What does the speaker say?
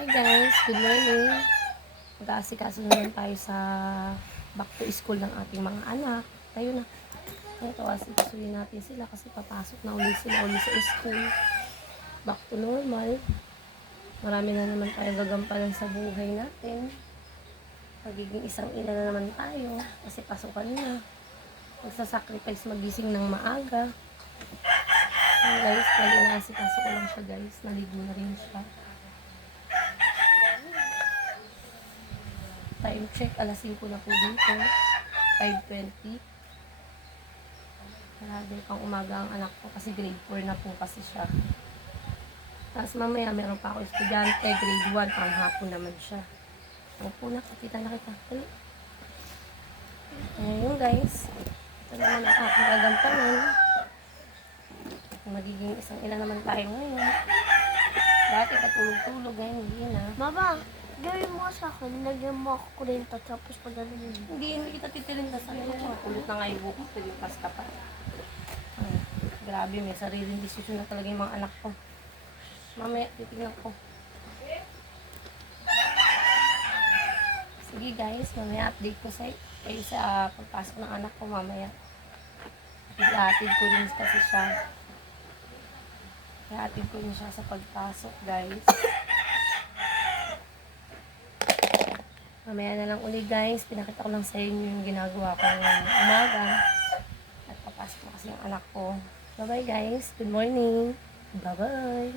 Hi guys, good morning. Mag-aasikaso naman tayo sa back to school ng ating mga anak. Tayo na. Ito, asikasuhin natin sila kasi papasok na uli sila sa school. Back to normal. Marami na naman tayong gagampanan sa buhay natin. Pagiging isang ina na naman tayo kasi pasukan na. Magsasacrifice magising ng maaga. Guys, pag inaasikaso ko lang siya guys, naligo na rin siya. Time check, alas 5 na po dito. 5:20. Grabe pang umaga ang anak ko kasi grade 4 na po kasi siya. Tapos mamaya meron pa ako estudyante, grade 1, pang hapon naman siya. Opo na, kita na kita. Ayun guys. Ito naman ang aking gagampanan. Magiging isang ina naman tayo ngayon. Dati patulog-tulog, ngayon hindi na. Mama, gawin mo sa akin, lagyan mo ako kurenta tapos pagdating mo. Hindi kita titilin na sa iyo. Kulot na nga yung buko, tilipas ka pa. Ay, grabe, may sariling desisyon na talaga yung mga anak ko. Mamaya, titignan ko. Sige guys, mamaya update ko sa kayo sa pagpasok ng anak ko mamaya. Ihatid ko rin kasi siya. Ihatid ko rin siya sa pagpasok guys. Mamaya na lang uli guys, pinakita ko lang sa inyo yung ginagawa ko ngayong umaga. At papasok na kasi yung anak ko. Bye bye guys, good morning. Bye bye.